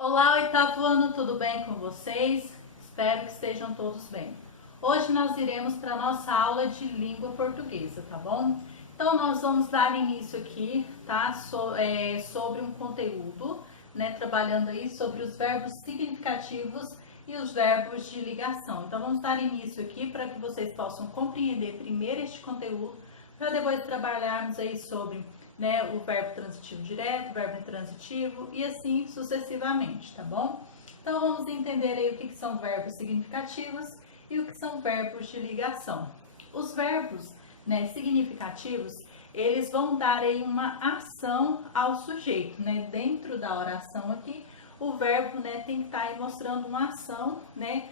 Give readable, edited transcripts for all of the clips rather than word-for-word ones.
Olá, oitavo ano, tudo bem com vocês? Espero que estejam todos bem. Hoje nós iremos para a nossa aula de língua portuguesa, tá bom? Então nós vamos dar início aqui, tá? Sobre um conteúdo, né? Trabalhando aí sobre os verbos significativos e os verbos de ligação. Então vamos dar início aqui para que vocês possam compreender primeiro este conteúdo, para depois trabalharmos aí sobre, né, o verbo transitivo direto, o verbo intransitivo e assim sucessivamente, tá bom? Então vamos entender aí o que são verbos significativos e o que são verbos de ligação. Os verbos, né, significativos, eles vão dar aí uma ação ao sujeito, né? Dentro da oração aqui, o verbo, né, tem que estar aí mostrando uma ação, né,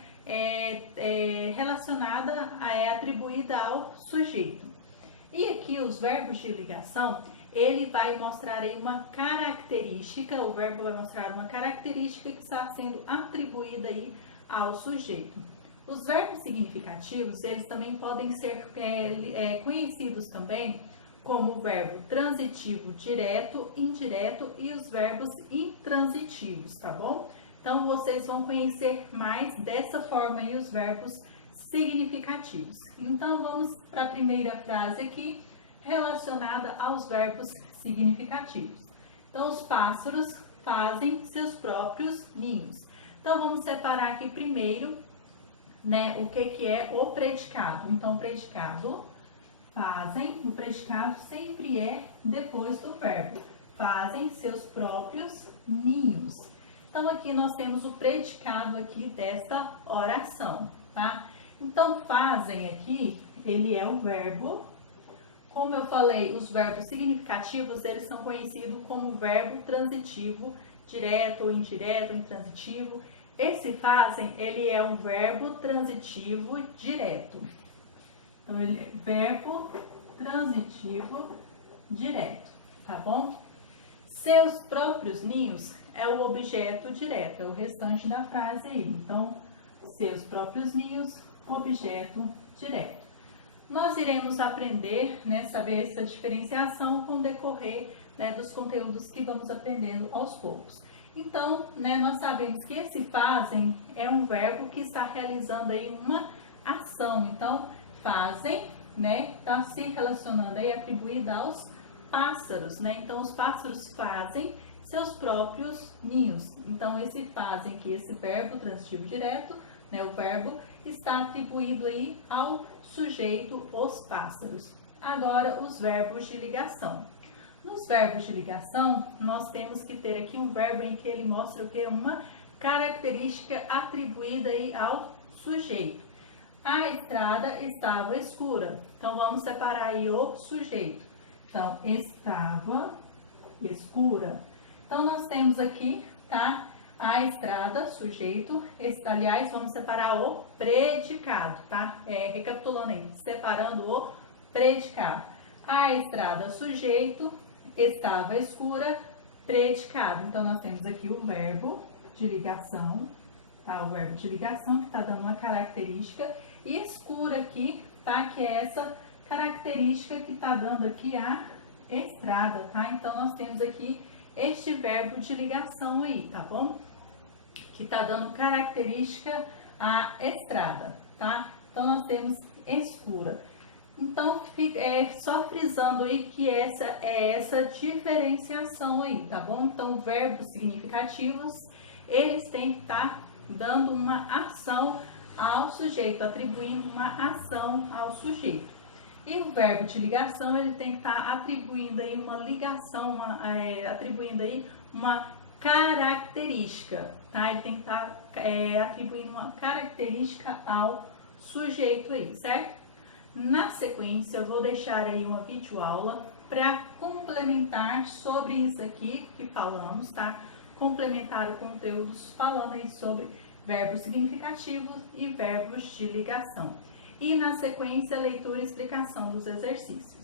relacionada, atribuída ao sujeito. E aqui os verbos de ligação, ele vai mostrar aí uma característica, o verbo vai mostrar uma característica que está sendo atribuída aí ao sujeito. Os verbos significativos, eles também podem ser conhecidos também como o verbo transitivo direto, indireto e os verbos intransitivos, tá bom? Então vocês vão conhecer mais dessa forma aí os verbos significativos. Então vamos para a primeira frase aqui, relacionada aos verbos significativos. Então os pássaros fazem seus próprios ninhos. Então vamos separar aqui primeiro, né, o que é o predicado. Então o predicado fazem, o predicado sempre é depois do verbo. Fazem seus próprios ninhos. Então aqui nós temos o predicado aqui desta oração, tá? Então fazem aqui, ele é o verbo. Como eu falei, os verbos significativos, eles são conhecidos como verbo transitivo, direto ou indireto, intransitivo. Esse fazem, ele é um verbo transitivo direto. Então, ele é verbo transitivo direto, tá bom? Seus próprios ninhos é o objeto direto, é o restante da frase aí. Então, seus próprios ninhos, objeto direto. Nós iremos aprender, né, saber essa diferenciação com o decorrer, né, dos conteúdos que vamos aprendendo aos poucos. Então, né, nós sabemos que esse fazem é um verbo que está realizando aí uma ação. Então, fazem, né, está se relacionando aí, atribuída aos pássaros, né? Então, os pássaros fazem seus próprios ninhos. Então, esse fazem aqui, esse verbo transitivo direto, né, o verbo está atribuído aí ao sujeito, os pássaros. Agora, os verbos de ligação. Nos verbos de ligação, nós temos que ter aqui um verbo em que ele mostra o que? Uma característica atribuída aí ao sujeito. A estrada estava escura. Então, vamos separar aí o sujeito. Então, estava escura. Então, nós temos aqui, tá? A estrada, sujeito. Aliás, vamos separar o predicado, tá? Recapitulando aí, separando o predicado. A estrada, sujeito. Estava escura, predicado. Então, nós temos aqui o verbo de ligação, tá? O verbo de ligação que está dando uma característica. E escura aqui, tá? Que é essa característica que está dando aqui a estrada, tá? Então, nós temos aqui este verbo de ligação aí, tá bom? Que está dando característica à estrada, tá? Então, nós temos escura. Então, só frisando aí que essa é essa diferenciação aí, tá bom? Então, verbos significativos, eles têm que estar dando uma ação ao sujeito, atribuindo uma ação ao sujeito. E o verbo de ligação, ele tem que estar atribuindo aí uma ligação, atribuindo aí uma característica, tá? Ele tem que estar atribuindo uma característica ao sujeito aí, certo? Na sequência, eu vou deixar aí uma videoaula para complementar sobre isso aqui que falamos, tá? Complementar o conteúdo falando aí sobre verbos significativos e verbos de ligação. E na sequência, leitura e explicação dos exercícios.